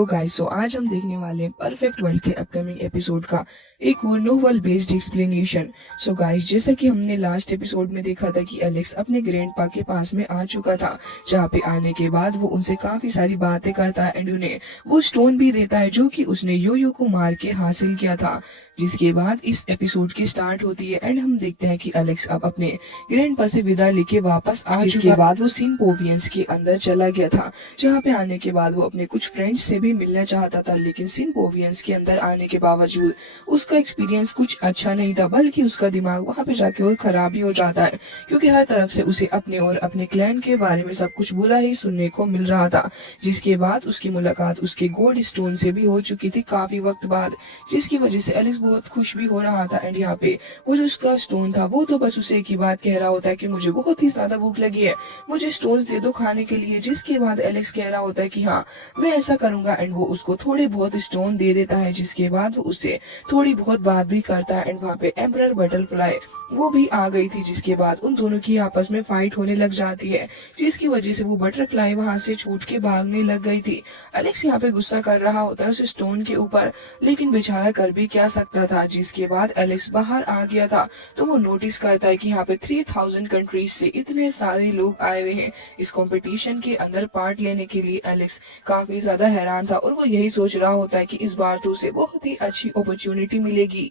तो गाइस आज हम देखने वाले हैं परफेक्ट वर्ल्ड के अपकमिंग एपिसोड का एक और novel based explanation. So guys जैसा कि हमने लास्ट एपिसोड में देखा था कि एलेक्स अपने ग्रैंडपा के पास में आ चुका था, जहाँ पे आने के बाद वो उनसे काफी सारी बातें करता है एंड उन्हें वो स्टोन भी देता है जो कि उसने योयो को मार के हासिल किया था। जिसके बाद इस एपिसोड की स्टार्ट होती है एंड हम देखते हैं कि एलेक्स अब अपने ग्रैंडपा से विदा लेके वापस आ चुका। इसके बाद वो सिनपोवियंस के अंदर चला गया था, जहाँ पे आने के बाद वो अपने कुछ फ्रेंड्स से भी मिलना चाहता था, लेकिन सिनपोवियंस के अंदर आने के बावजूद उसका एक्सपीरियंस कुछ अच्छा नहीं था, बल्कि उसका दिमाग वहाँ पे जाके और खराब ही हो जाता है, क्योंकि हर तरफ से उसे अपने और अपने क्लैन के बारे में सब कुछ बुरा ही सुनने को मिल रहा था। जिसके बाद उसकी मुलाकात उसके गोल्ड स्टोन से भी हो चुकी थी काफी वक्त बाद, जिसकी वजह से एलेक्स बहुत खुश भी हो रहा था। एंड यहाँ पे वो जो उसका स्टोन था वो तो बस उसे एक ही बात कह रहा होता है कि मुझे बहुत ही ज्यादा भूख लगी है, मुझे स्टोन्स दे दो खाने के लिए। जिसके बाद एलेक्स कह रहा होता है कि हाँ मैं ऐसा करूंगा, एंड वो उसको थोड़े बहुत स्टोन दे देता है। जिसके बाद वो उससे थोड़ी बहुत बात भी करता है एंड वहाँ पे एम्परर बटरफ्लाई वो भी आ गई थी। जिसके बाद उन दोनों की आपस में फाइट होने लग जाती है, जिसकी वजह से वो बटरफ्लाई वहाँ से छूट के भागने लग गई थी। एलेक्स यहाँ पे गुस्सा कर रहा होता है उस स्टोन के ऊपर, लेकिन बेचारा कर भी क्या सकता था। जिसके बाद एलेक्स बाहर आ गया था तो वो नोटिस करता है कि यहाँ पे 3000 कंट्रीज से इतने सारे लोग आए हुए हैं इस कंपटीशन के अंदर पार्ट लेने के लिए। एलेक्स काफी ज्यादा हैरान था और वो यही सोच रहा होता है कि इस बार तो उसे बहुत ही अच्छी अपॉर्चुनिटी मिलेगी।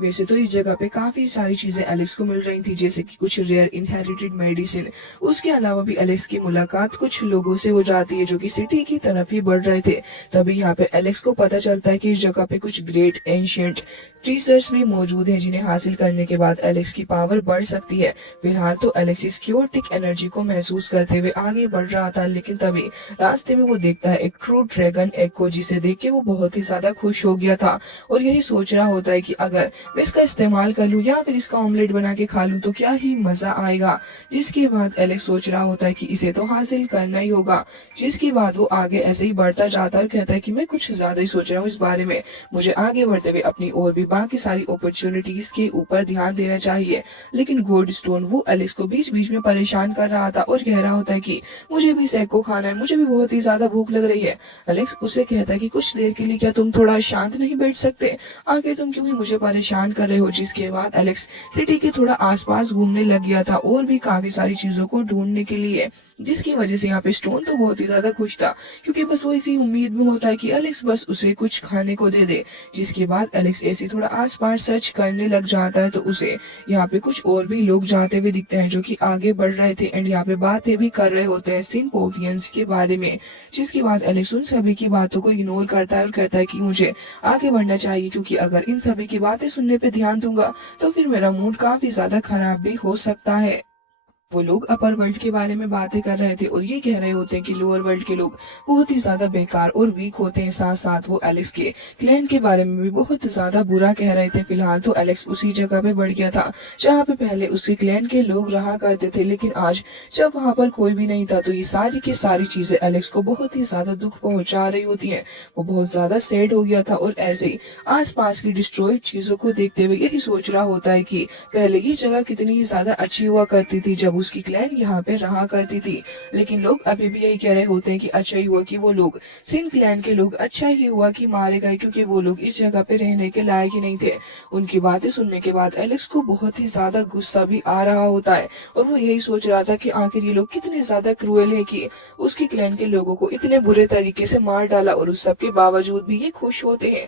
वैसे तो इस जगह पे काफी सारी चीजें एलेक्स को मिल रही थी, जैसे कि कुछ रेयर इनहेरिटेड मेडिसिन। उसके अलावा भी एलेक्स की मुलाकात कुछ लोगों से हो जाती है जो कि सिटी की तरफ ही बढ़ रहे थे। तभी यहाँ पे एलेक्स को पता चलता है कि इस जगह पे कुछ ग्रेट एंशिएंट ट्रीजर्स भी मौजूद हैं, जिन्हें हासिल करने के बाद एलेक्स की पावर बढ़ सकती है। फिलहाल तो एलेक्स इस क्योटिक एनर्जी को महसूस करते हुए आगे बढ़ रहा था, लेकिन तभी रास्ते में वो देखता है एक ट्रू ड्रैगन एग को, जिसे देख के वो बहुत ही ज्यादा खुश हो गया था और यही सोच रहा होता है कि अगर मैं इसका इस्तेमाल कर लूं या फिर इसका ऑमलेट बना के खा लूं तो क्या ही मजा आएगा। जिसके बाद एलेक्स सोच रहा होता है कि इसे तो हासिल करना ही होगा। जिसके बाद वो आगे ऐसे ही बढ़ता जाता है और कहता है कि मैं कुछ ज्यादा ही सोच रहा हूँ इस बारे में, मुझे आगे बढ़ते हुए अपनी और भी बाकी सारी अपॉर्चुनिटीज के ऊपर ध्यान देना चाहिए। लेकिन गोल्ड स्टोन वो एलेक्स को बीच बीच में परेशान कर रहा था और कह रहा होता है कि मुझे भी सेक को खाना है, मुझे भी बहुत ही ज्यादा भूख लग रही है। एलेक्स उसे कहता है कि कुछ देर के लिए क्या तुम थोड़ा शांत नहीं बैठ सकते, आखिर तुम क्यों ही मुझे परेशान कर रहे हो। जिसके बाद एलेक्स सिटी के थोड़ा आसपास घूमने लग गया था और भी काफी सारी चीजों को ढूंढने के लिए, जिसकी वजह से यहाँ पे स्टोन तो बहुत ही ज्यादा खुश था, क्योंकि बस वो इसी उम्मीद में होता है कि एलेक्स बस उसे कुछ खाने को दे दे। जिसके बाद एलेक्स ऐसे थोड़ा आसपास सर्च करने लग जाता है तो उसे यहाँ पे कुछ और भी लोग जाते हुए दिखते हैं जो कि आगे बढ़ रहे थे एंड यहाँ पे बातें भी कर रहे होते हैं सिनपोवियंस के बारे में। जिसके बाद एलेक्स उन सभी की बातों को इग्नोर करता है और कहता है कि मुझे आगे बढ़ना चाहिए, क्योंकि अगर इन सभी की बातें सुनने पे ध्यान दूंगा तो फिर मेरा मूड काफी ज्यादा खराब भी हो सकता है। वो लोग अपर वर्ल्ड के बारे में बातें कर रहे थे और ये कह रहे होते हैं कि लोअर वर्ल्ड के लोग बहुत ही ज्यादा बेकार और वीक होते हैं। साथ साथ वो एलेक्स के क्लैन के बारे में भी बहुत ज्यादा बुरा कह रहे थे। फिलहाल तो एलेक्स उसी जगह पे बढ़ गया था जहाँ पे पहले उसके क्लैन के लोग रहा करते थे, लेकिन आज जब वहाँ पर कोई भी नहीं था तो ये सारी की सारी चीजें एलेक्स को बहुत ही ज्यादा दुख पहुंचा रही होती है। वो बहुत ज्यादा सैड हो गया था और ऐसे ही आसपास की डिस्ट्रॉयड चीजों को देखते हुए यही सोच रहा होता है कि पहले ये जगह कितनी ही ज्यादा अच्छी हुआ करती थी जब उसकी क्लैन यहाँ पे रहा करती थी। लेकिन लोग अभी भी यही कह रहे होते हैं कि अच्छा ही हुआ कि वो लोग सिन क्लैन के लोग अच्छा ही हुआ कि मारे गए, क्योंकि वो लोग इस जगह पे रहने के लायक ही नहीं थे। उनकी बातें सुनने के बाद एलेक्स को बहुत ही ज्यादा गुस्सा भी आ रहा होता है और वो यही सोच रहा था कि आखिर ये लोग कितने ज्यादा क्रूएल है कि उसकी क्लैन के लोगों को इतने बुरे तरीके से मार डाला और उस सब के बावजूद भी ये खुश होते हैं।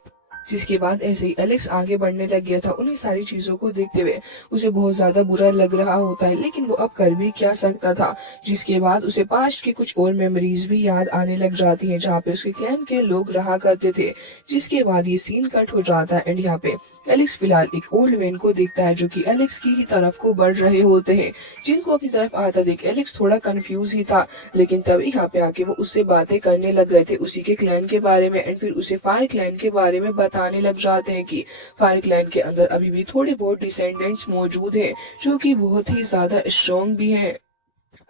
जिसके बाद ऐसे ही एलेक्स आगे बढ़ने लग गया था उन्हीं सारी चीजों को देखते हुए। उसे बहुत ज्यादा बुरा लग रहा होता है, लेकिन वो अब कर भी क्या सकता था। जिसके बाद उसे पास्ट की कुछ और मेमोरीज भी याद आने लग जाती हैं जहाँ पे उसके क्लैन के लोग रहा करते थे। जिसके बाद ये सीन कट हो जाता है एंड यहाँ पे एलेक्स फिलहाल एक ओल्ड मैन को देखता है जो कि एलेक्स की ही तरफ को बढ़ रहे होते हैं। जिनको अपनी तरफ आता देख एलेक्स थोड़ा कंफ्यूज ही था, लेकिन तभी यहाँ पे आके वो उससे बातें करने लग गए थे उसी के क्लैन के बारे में एंड फिर उसे फायर क्लैन के बारे में बताने लग जाते हैं कि फायर क्लैन के अंदर अभी भी थोड़े बहुत डिसेंडेंट्स मौजूद हैं जो कि बहुत ही ज्यादा स्ट्रॉन्ग भी हैं।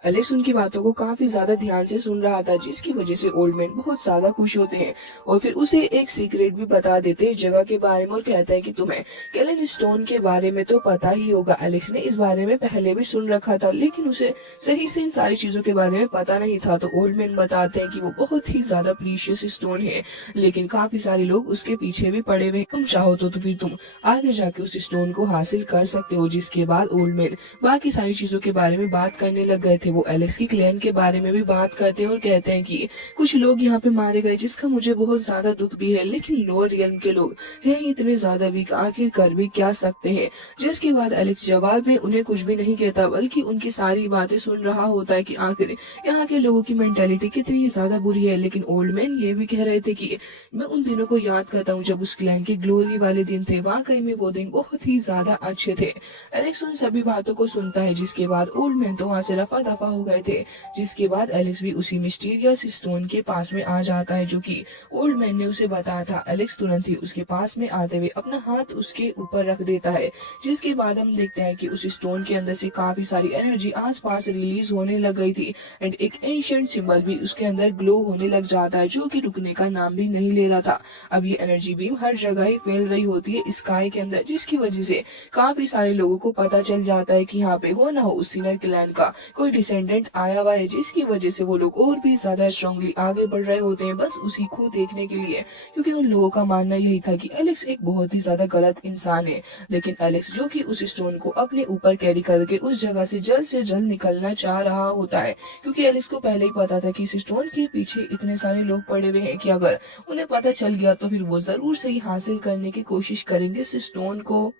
एलेक्स उनकी बातों को काफी ज्यादा ध्यान से सुन रहा था, जिसकी वजह से ओल्ड मैन बहुत ज्यादा खुश होते हैं और फिर उसे एक सीक्रेट भी बता देते हैं इस जगह के बारे में और कहते हैं कि तुम्हें कैलन स्टोन के बारे में तो पता ही होगा। एलेक्स ने इस बारे में पहले भी सुन रखा था, लेकिन उसे सही से इन सारी चीजों के बारे में पता नहीं था। तो ओल्ड मैन बताते हैं कि वो बहुत ही ज्यादा प्रीशियस स्टोन है, लेकिन काफी सारे लोग उसके पीछे भी पड़े हुए। तुम चाहो तो फिर तुम आगे जाके उस स्टोन को हासिल कर सकते हो। जिसके बाद ओल्ड मैन बाकी सारी चीजों के बारे में बात करने लग गए थे। वो एलेक्स की क्लैन के बारे में भी बात करते हैं और कहते हैं कि कुछ लोग यहाँ पे मारे गए, जिसका मुझे बहुत ज्यादा दुख भी है, लेकिन लोअर रियल्म के लोग हैं इतने ज्यादा वीक, आखिर कर भी क्या सकते हैं। जिसके बाद एलेक्स जवाब में उन्हें कुछ भी नहीं कहता, बल्कि उनकी सारी बातें सुन रहा होता है कि आखिर यहाँ के लोगों की मेंटेलिटी कितनी ज्यादा बुरी है। लेकिन ओल्ड मैन ये भी कह रहे थे कि मैं उन दिनों को याद करता हूँ जब उस क्लैन के ग्लोरी वाले दिन थे, वाकई में वो दिन बहुत ही ज्यादा अच्छे थे। एलेक्स उन सभी बातों को सुनता है, जिसके बाद ओल्ड मैन तो वहाँ से रफा दफा हो गए थे। जिसके बाद एलेक्स भी उसी मिस्टीरियस स्टोन के पास में आ जाता है जो कि ओल्ड मैन ने उसे बताया था। एलेक्स तुरंत ही उसके पास में आते हुए अपना हाथ उसके ऊपर रख देता है, जिसके बाद हम देखते हैं कि उस स्टोन के अंदर से काफी सारी एनर्जी आसपास रिलीज होने लग गई थी एंड एक एंशिएंट सिंबल भी उसके अंदर ग्लो होने लग जाता है, जो कि रुकने का नाम भी नहीं ले रहा था। अब ये एनर्जी बीम हर जगह ही फैल रही होती है स्काई के अंदर, जिसकी वजह से काफी सारे लोगों को पता चल जाता है कि यहाँ पे हो ना हो उस सिनर क्लैन का कोई डिसेंडेंट आया हुआ है, जिसकी वजह से वो लोग और भी ज्यादा स्ट्रांगली आगे बढ़ रहे होते हैं बस उसी को देखने के लिए। क्योंकि उन लोगों का मानना यही था कि एलेक्स एक बहुत ही ज्यादा गलत इंसान है, लेकिन एलेक्स जो कि उस स्टोन को अपने ऊपर कैरी करके उस जगह से जल्द निकलना चाह रहा होता है। क्योंकि एलेक्स को पहले ही पता था कि इस स्टोन के पीछे इतने सारे लोग पड़े हुए हैं कि अगर उन्हें पता चल गया तो फिर वो जरूर से ही हासिल करने की कोशिश करेंगे इस स्टोन को।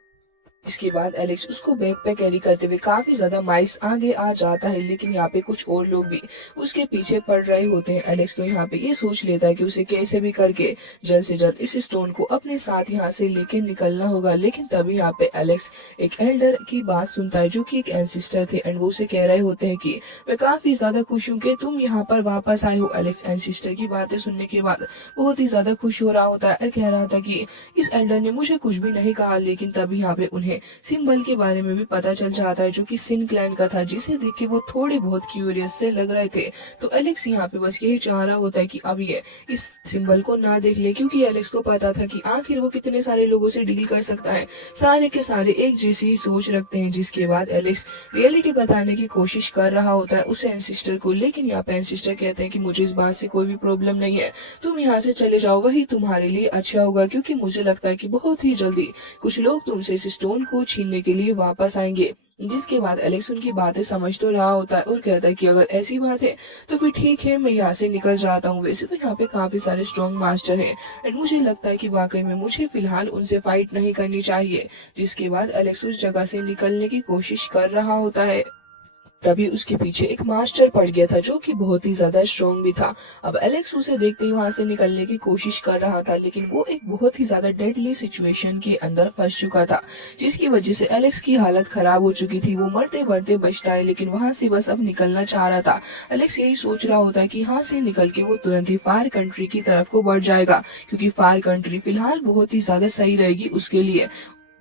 इसके बाद एलेक्स उसको बैग पे कैरी करते हुए काफी ज्यादा माइल्स आगे आ जाता है, लेकिन यहाँ पे कुछ और लोग भी उसके पीछे पड़ रहे होते हैं। एलेक्स तो यहाँ पे ये सोच लेता है कि उसे कैसे भी करके जल्द से जल्द इस स्टोन को अपने साथ यहाँ से लेके निकलना होगा। लेकिन तभी यहाँ पे एलेक्स एक एल्डर की बात सुनता है जो कि एक एंसिस्टर थे एंड वो उसे कह रहे होते हैं कि मैं काफी ज्यादा खुश हूँ कि तुम यहाँ पर वापस आए हो। एलेक्स एंसिस्टर की बातें सुनने के बाद बहुत ही ज्यादा खुश हो रहा होता है और कह रहा था कि इस एल्डर ने मुझे कुछ भी नहीं कहा। लेकिन तभी यहाँ पे उन्हें सिंबल के बारे में भी पता चल जाता है जो कि सिन क्लैन का था, जिसे देख के वो थोड़े बहुत क्यूरियस से लग रहे थे। तो एलेक्स यहाँ पे बस यही चाह रहा होता है कि अब ये इस सिंबल को ना देख ले, क्योंकि एलेक्स को पता था कि आखिर वो कितने सारे लोगों से डील कर सकता है। सारे के सारे एक जैसी ही सोच रखते हैं। जिसके बाद एलेक्स रियलिटी बताने की कोशिश कर रहा होता है उस एंसिस्टर को, लेकिन यहाँ पे एंसिस्टर कहते हैं कि मुझे इस बात से कोई भी प्रॉब्लम नहीं है, तुम यहाँ से चले जाओ, वही तुम्हारे लिए अच्छा होगा। क्योंकि मुझे लगता है कि बहुत ही जल्दी कुछ लोग तुमसे इस स्टोन को छीनने के लिए वापस आएंगे। जिसके बाद एलेक्स उनकी बातें समझ तो रहा होता है और कहता है कि अगर ऐसी बात है तो फिर ठीक है, मैं यहाँ से निकल जाता हूँ। वैसे तो यहाँ पे काफी सारे स्ट्रॉन्ग मास्टर हैं एंड मुझे लगता है कि वाकई में मुझे फिलहाल उनसे फाइट नहीं करनी चाहिए। जिसके बाद एलेक्स उस जगह से निकलने की कोशिश कर रहा होता है। तभी उसके पीछे एक मास्टर पड़ गया था जो कि बहुत ही ज्यादा स्ट्रॉन्ग भी था। अब एलेक्स उसे देखते ही वहां से निकलने की कोशिश कर रहा था, लेकिन वो एक बहुत ही ज्यादा डेडली सिचुएशन के अंदर फंस चुका था, जिसकी वजह से एलेक्स की हालत खराब हो चुकी थी। वो मरते मरते बचता है, लेकिन वहां से बस अब निकलना चाह रहा था। एलेक्स यही सोच रहा होता है कि यहाँ से निकल के वो तुरंत ही फायर कंट्री की तरफ को बढ़ जाएगा, क्योंकि फायर कंट्री फिलहाल बहुत ही ज्यादा सही रहेगी उसके लिए।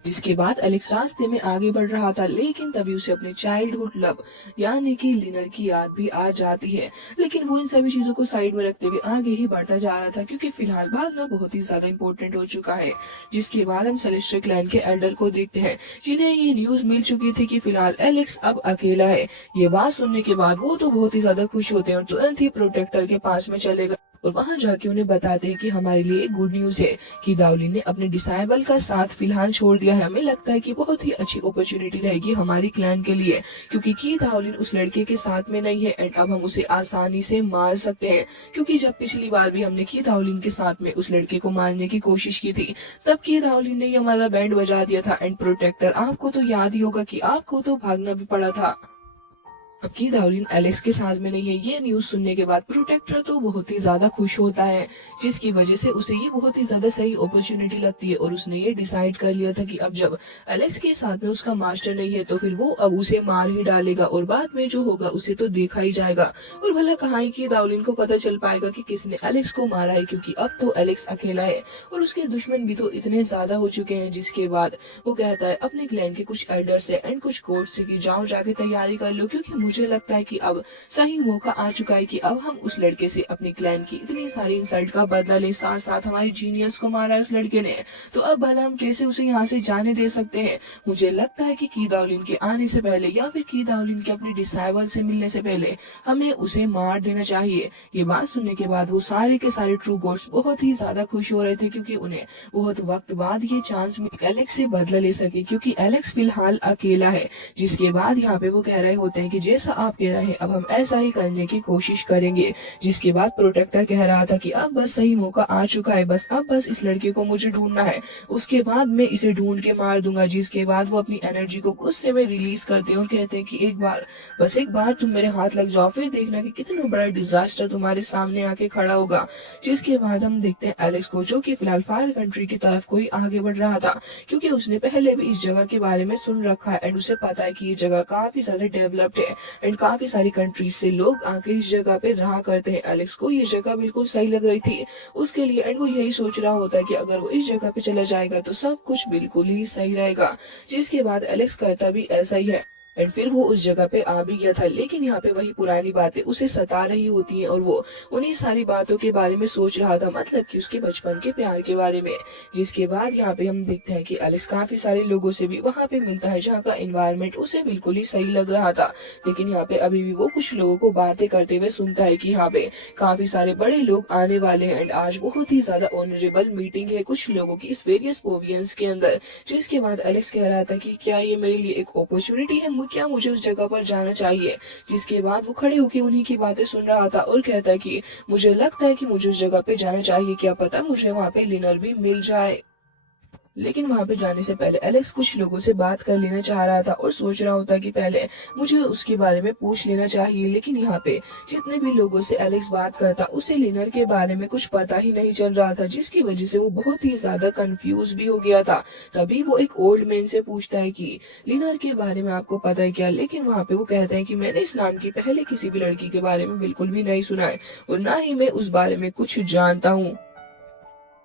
जिसके बाद एलेक्स रास्ते में आगे बढ़ रहा था, लेकिन तभी उसे अपने चाइल्डहुड लव यानी कि लिनर की याद भी आ जाती है। लेकिन वो इन सभी चीजों को साइड में रखते हुए आगे ही बढ़ता जा रहा था, क्योंकि फिलहाल भागना बहुत ही ज्यादा इंपॉर्टेंट हो चुका है। जिसके बाद हम सेलेस्टियल क्लैन के एल्डर को देखते हैं, जिन्हें ये न्यूज मिल चुकी थी कि फिलहाल एलेक्स अब अकेला है। ये बात सुनने के बाद वो तो बहुत ही ज्यादा खुश होते हैं और तुरंत ही प्रोटेक्टर के पास में चले गए और वहां जाके उन्हें बताते हैं कि हमारे लिए गुड न्यूज है कि दावलिन ने अपने डिसाइबल का साथ फिलहाल छोड़ दिया है। हमें लगता है कि बहुत ही अच्छी अपॉर्चुनिटी रहेगी हमारी क्लैन के लिए, क्योंकि की दावलिन उस लड़के के साथ में नहीं है एंड अब हम उसे आसानी से मार सकते हैं। क्योंकि जब पिछली बार भी हमने की दावलिन के साथ में उस लड़के को मारने की कोशिश की थी, तब की दावलिन ने ही हमारा बैंड बजा दिया था। एंड प्रोटेक्टर, आपको तो याद ही होगा कि आपको तो भागना भी पड़ा था। अब की दावलिन एलेक्स के साथ में नहीं है। ये न्यूज सुनने के बाद प्रोटेक्टर तो बहुत ही ज्यादा खुश होता है, जिसकी वजह से उसे ये बहुत ही ज्यादा सही अपॉर्चुनिटी लगती है और उसने ये डिसाइड कर लिया था कि अब जब एलेक्स के साथ में उसका मास्टर नहीं है तो फिर वो अब उसे मार ही डालेगा और बाद में जो होगा उसे तो देखा ही जाएगा। और भला कहाँ ही की दावलिन को पता चल पाएगा कि किसने एलेक्स को मारा है, क्योंकि अब तो एलेक्स अकेला है और उसके दुश्मन भी तो इतने ज्यादा हो चुके हैं। जिसके बाद वो कहता है अपने क्लैन के कुछ एल्डर से एंड कुछ कोर्ट से कि जाओ जाके तैयारी कर लो, क्योंकि मुझे लगता है कि अब सही मौका आ चुका है कि अब हम उस लड़के से अपनी क्लैन की इतनी सारी इंसल्ट का बदला ले। साथ साथ हमारी जीनियस को मारा उस लड़के ने, तो अब भला हम कैसे उसे यहाँ से जाने दे सकते हैं। मुझे लगता है कि की दावलिन के आने से पहले या फिर की दावलिन के अपने डिसाइबल से मिलने से पहले हमें उसे मार देना चाहिए। ये बात सुनने के बाद वो सारे के सारे ट्रू गॉड्स बहुत ही ज्यादा खुश हो रहे थे, क्योंकि उन्हें बहुत वक्त बाद ये चांस मिला एलेक्स से बदला ले सके, क्योंकि एलेक्स फिलहाल अकेला है। जिसके बाद यहाँ पे वो कह रहे होते हैं कि जैसा आप कह रहे हैं अब हम ऐसा ही करने की कोशिश करेंगे। जिसके बाद प्रोटेक्टर कह रहा था कि अब बस सही मौका आ चुका है, अब बस इस लड़के को मुझे ढूंढना है, उसके बाद मैं इसे ढूंढ के मार दूंगा। जिसके बाद वो अपनी एनर्जी को गुस्से में रिलीज करते हैं और कहते हैं कि एक बार तुम मेरे हाथ लग जाओ, फिर देखना कि कितना बड़ा डिजास्टर तुम्हारे सामने आके खड़ा होगा। जिसके बाद हम देखते हैं एलेक्स को, जो कि फिलहाल फायर कंट्री की तरफ कोई आगे बढ़ रहा था, क्योंकि उसने पहले भी इस जगह के बारे में सुन रखा है एंड उसे पता है कि ये जगह काफी ज्यादा डेवलप्ड है एंड काफी सारी कंट्रीज से लोग आके इस जगह पे रहा करते हैं। एलेक्स को ये जगह बिल्कुल सही लग रही थी उसके लिए एंड वो यही सोच रहा होता है कि अगर वो इस जगह पे चला जाएगा तो सब कुछ बिल्कुल ही सही रहेगा। जिसके बाद एलेक्स करता भी ऐसा ही है एंड फिर वो उस जगह पे आ भी गया था, लेकिन यहाँ पे वही पुरानी बातें उसे सता रही होती हैं और वो उन्हीं सारी बातों के बारे में सोच रहा था, मतलब कि उसके बचपन के प्यार के बारे में। जिसके बाद यहाँ पे हम देखते हैं कि एलेक्स काफी सारे लोगों से भी वहाँ पे मिलता है जहाँ का एनवायरनमेंट उसे बिल्कुल ही सही लग रहा था। लेकिन यहाँ पे अभी भी वो कुछ लोगों को बातें करते हुए सुनता है कि यहाँ पे काफी सारे बड़े लोग आने वाले हैं एंड आज बहुत ही ज्यादा ऑनरेबल मीटिंग है कुछ लोगों की इस वेरियस पोवियंस के अंदर। जिसके बाद एलेक्स कह रहा था कि क्या ये मेरे लिए एक अपॉर्चुनिटी है, क्या मुझे उस जगह पर जाना चाहिए। जिसके बाद वो खड़े होकर उन्हीं की बातें सुन रहा था और कहता है कि मुझे लगता है कि मुझे उस जगह पे जाना चाहिए, क्या पता मुझे वहाँ पे लिनर भी मिल जाए। लेकिन वहां पे जाने से पहले एलेक्स कुछ लोगों से बात कर लेना चाह रहा था और सोच रहा होता कि पहले मुझे उसके बारे में पूछ लेना चाहिए। लेकिन यहाँ पे जितने भी लोगों से एलेक्स बात करता उसे लिनर के बारे में कुछ पता ही नहीं चल रहा था, जिसकी वजह से वो बहुत ही ज्यादा कंफ्यूज भी हो गया था। तभी वो एक ओल्ड मैन से पूछता है कि लिनर के बारे में आपको पता है क्या। लेकिन वहाँ पे वो कहते हैं कि मैंने इस नाम की पहले किसी भी लड़की के बारे में बिल्कुल भी नहीं सुना है और ना ही मैं उस बारे में कुछ जानता हूँ।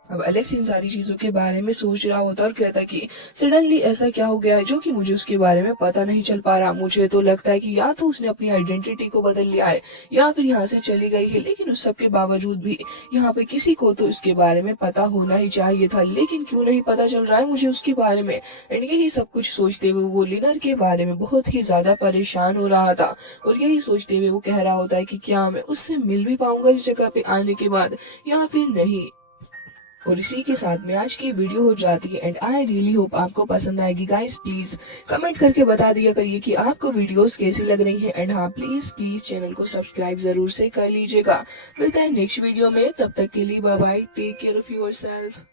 अब एलेक्स इन सारी चीजों के बारे में सोच रहा होता और कहता कि सडनली ऐसा क्या हो गया है जो कि मुझे उसके बारे में पता नहीं चल पा रहा। मुझे तो लगता है कि या तो उसने अपनी आइडेंटिटी को बदल लिया है या फिर यहाँ से चली गई है, लेकिन उस सब के बावजूद भी यहाँ पे किसी को तो उसके बारे में पता होना ही चाहिए था, लेकिन क्यों नहीं पता चल रहा है मुझे उसके बारे में। एंड यही सब कुछ सोचते हुए वो लिनर के बारे में बहुत ही ज्यादा परेशान हो रहा था और यही सोचते हुए वो कह रहा होता है कि क्या मैं उससे मिल भी पाऊंगा इस जगह पे आने के बाद या फिर नहीं। और इसी के साथ में आज की वीडियो हो जाती है एंड आई रियली होप आपको पसंद आएगी। गाइस प्लीज कमेंट करके बता दिया करिए कि आपको वीडियोस कैसी लग रही हैं एंड हाँ प्लीज चैनल को सब्सक्राइब जरूर से कर लीजिएगा। मिलते हैं नेक्स्ट वीडियो में, तब तक के लिए bye bye, take care of yourself.